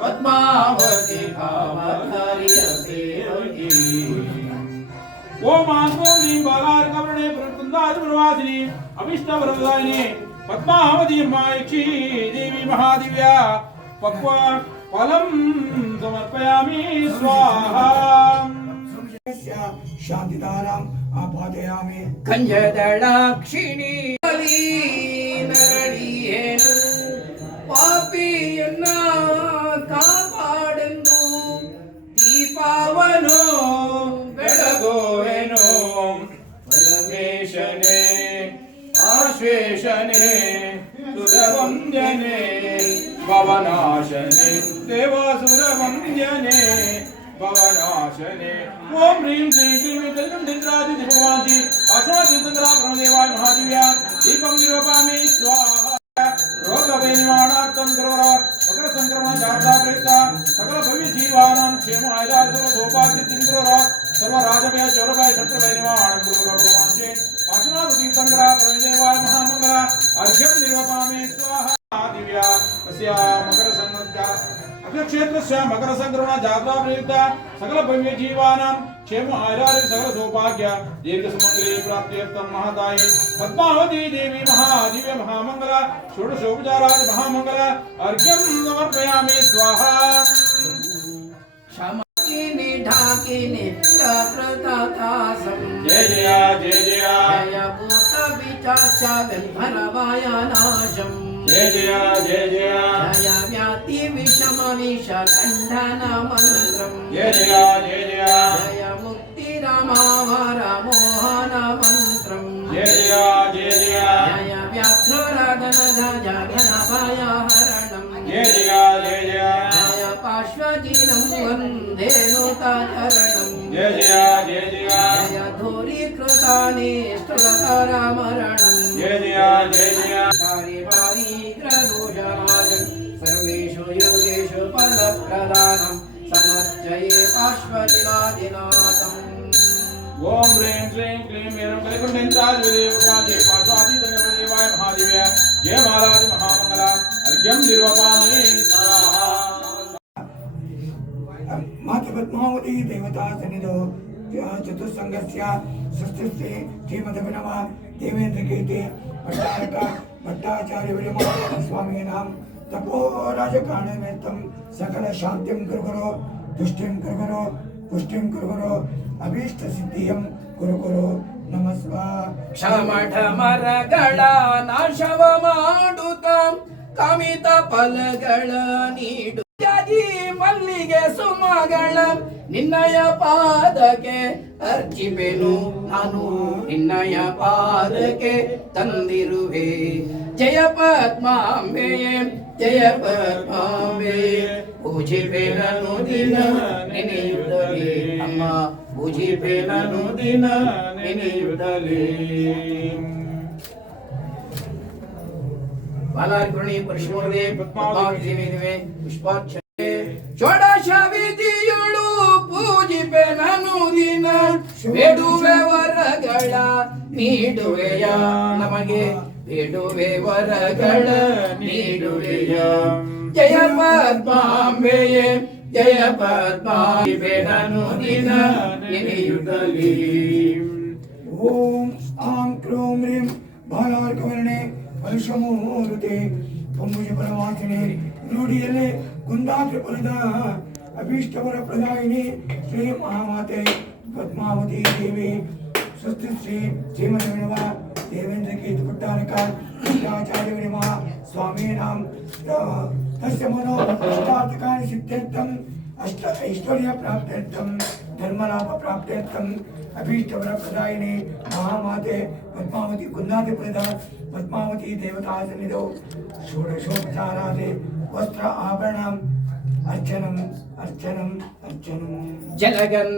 पद्मावती ओम आंकोनी बालार कवरणे प्रतुंदाज प्रवासिनी अभिष्टवरदायिनी पद्मावती मायक्षी देवी महादिव्या पक्वा फलं समर्पयामि स्वाहा शांतिदाराम आपादयामि कंजदलाक्षिणी नरडियेनु पापियन्न कापाडनु दीपावनो बेळगोवेनो परमेशने आश्वेशने सुरवंजने भवनाशने देवासुरवंजने भवनाशने ओम ह्रीं श्रीं क्लीं कल्यं निद्रादि भगवान् पाशादितंद्रा ब्रह्मदेवाय महादेव्या दीपं निरूपयामि स्वाहा रोगवे निवारणार्थं करोरा मकर संक्रमण जागृता प्रयुक्ता सकल भव्य जीवानां क्षेम आयुरारोग्य सौभाग्य तिंकरोरा सर्व राजभय चौरभय शत्रुभय निवारणं करोरा भगवान् श्री पाशुनाथ तीर्थंकरा ब्रह्मदेवाय महामंगला अर्घ्यं निरूपयामि स्वाहा दिव्या अस्या मकर संक्रमण क्षेत्र मकर संक्रमण जागृता प्रयुक्ता सकल भव्य जीवानां क्षेम आयुरारोग्य सकल सौभाग्य दीर्घ सुमंगले प्राप्त्यर्थं महादायी पद्मावती देवी महादिव्य महामंगला षोडशोपचाराद महामंगला अर्घ्यं समर्पयामि स्वाहा क्षमाकिनी ढाकिनी प्रतातासं जय जय जय जय जय भूत विचाचा विभरवाय नाशम् जय जय जय जय जय व्याति विषम विष खंडन मंत्रम जय जय जय जय जय मुक्ति रामावर मोहन मंत्रम जय जय जय जय जय व्याघ्रराधन जगन भय हरणम जय जय जय जय जय पार्श्वजीनं वंदे नूतचरणम जय जय जय जय जय धूरी कृतानि स्तुलकरामरणम जय जय जय जय सर्वेषु योगेषु फलप्रदानं समर्चये पार्श्वदिनादिनाथम् ओम ह्रीं श्रीं क्लीं वीरं कलिकुण्डेन्द्रादिदेव भगवान् जय पार्श्वादिदेवाय महादेव्या जय महाराज महामंगला अर्घ्यं निर्वपामि स्वाहा माता पद्मावती देवता सन्निधौ चतुस्संगस्य सृष्टिस्ते श्रीमदभिनवा देवेन्द्रकीर्ति भट्टाचार्यवर्यमा स्वामिनां तपो राजकारणनिमित्तं सकल शांतिं कुरु तुष्टिं कुरु पुष्टिं कुरु अभीष्ट सिद्धिं कुरु नमस्कार क्षमठ मरಗಳ ನಾಶವ ಮಾಡುತ್ತ ಕಾಮಿತ ಫಲಗಳ ನೀಡು ಜಾಜಿ ಮಲ್ಲಿಗೆ ಸುಮಗಳ ನಿನ್ನಯ ಪಾದಕ್ಕೆ ಅರ್ಚಿಪೆನು ನಾನು ನಿನ್ನಯ ಪಾದಕ್ಕೆ ತಂದಿರುವೆ ಜಯ ಪದ್ಮಾಂಬೆಯೇ ಜಯ ಪದ್ಮಾಂಬೆಯೇ ಪೂಜಿಪೆ ನಾನು ದಿನ ನೆನೆಯುತ್ತಲೇ ಅಮ್ಮ ಪೂಜಿಪೆ ನಾನು ದಿನ ನೆನೆಯುತ್ತಲೇ ಬಾಲಾರ್ಪಣೆ ಪರಶುಮೂರ್ತಿ ಪದ್ಮಾವತಿ ದೇವಿ ಪುಷ್ಪಾಕ್ಷತೆ ಷೋಡಶ ವಿಧಿಯಳು ಪೂಜಿಪೆ ನಾನು ದಿನ ಬೇಡುವೆ ವರಗಳ ನೀಡುವೆಯ ನಮಗೆ ಬೇಡುವೆ ವರಗಳ ನೀಡುವೆಯ ಜಯ ಪದ್ಮಾಂಬೆಯೇ ಜಯ ಪದ್ಮಾಂಬೆ ನಾನು ದಿನ ನೆನೆಯುತ್ತಲೇ ಓಂ ಆಂ ಕ್ರೋಂ ಹ್ರೀಂ ಬಾಲಾರ್ಕವರ್ಣೆ ಫಲಶಮೂರ್ತೆ ಪಂಬುಜ ಪರಮಾರ್ಥಿನಿ ನುಡಿಯಲೆ ಕುಂದಾದ್ರಿಪುರದ ಅಭೀಷ್ಟವರ ಪ್ರದಾಯಿನಿ ಶ್ರೀ ಮಹಾಮಾತೆ ಪದ್ಮಾವತಿ ದೇವಿ ಸ್ವಸ್ತಿ ಶ್ರೀ ಶ್ರೀಮದ್ವಿಣವ ದೇವೇಂದ್ರ ಕೀರ್ತಿ ಭಟ್ಟಾರಕ ಭಟ್ಟಾಚಾರ್ಯವಿಣವ ಸ್ವಾಮೀನಾಂ ತಸ್ಯ ಮನೋ ಅಷ್ಟಾರ್ಥಕಾನಿ ಸಿದ್ಧ್ಯರ್ಥಂ ಐಶ್ವರ್ಯ ಪ್ರಾಪ್ತ್ಯರ್ಥಂ धर्मलाभ प्राप्त्यर्थम अभीष्टवरप्रदायिने महामाते पद्मावती कुन्दाधिप्रद पद्मावती देवता सन्निधौ षोडशोपचारादि वस्त्र आभरणम् अर्चनम् अर्चनम् अर्चनम् जलगन्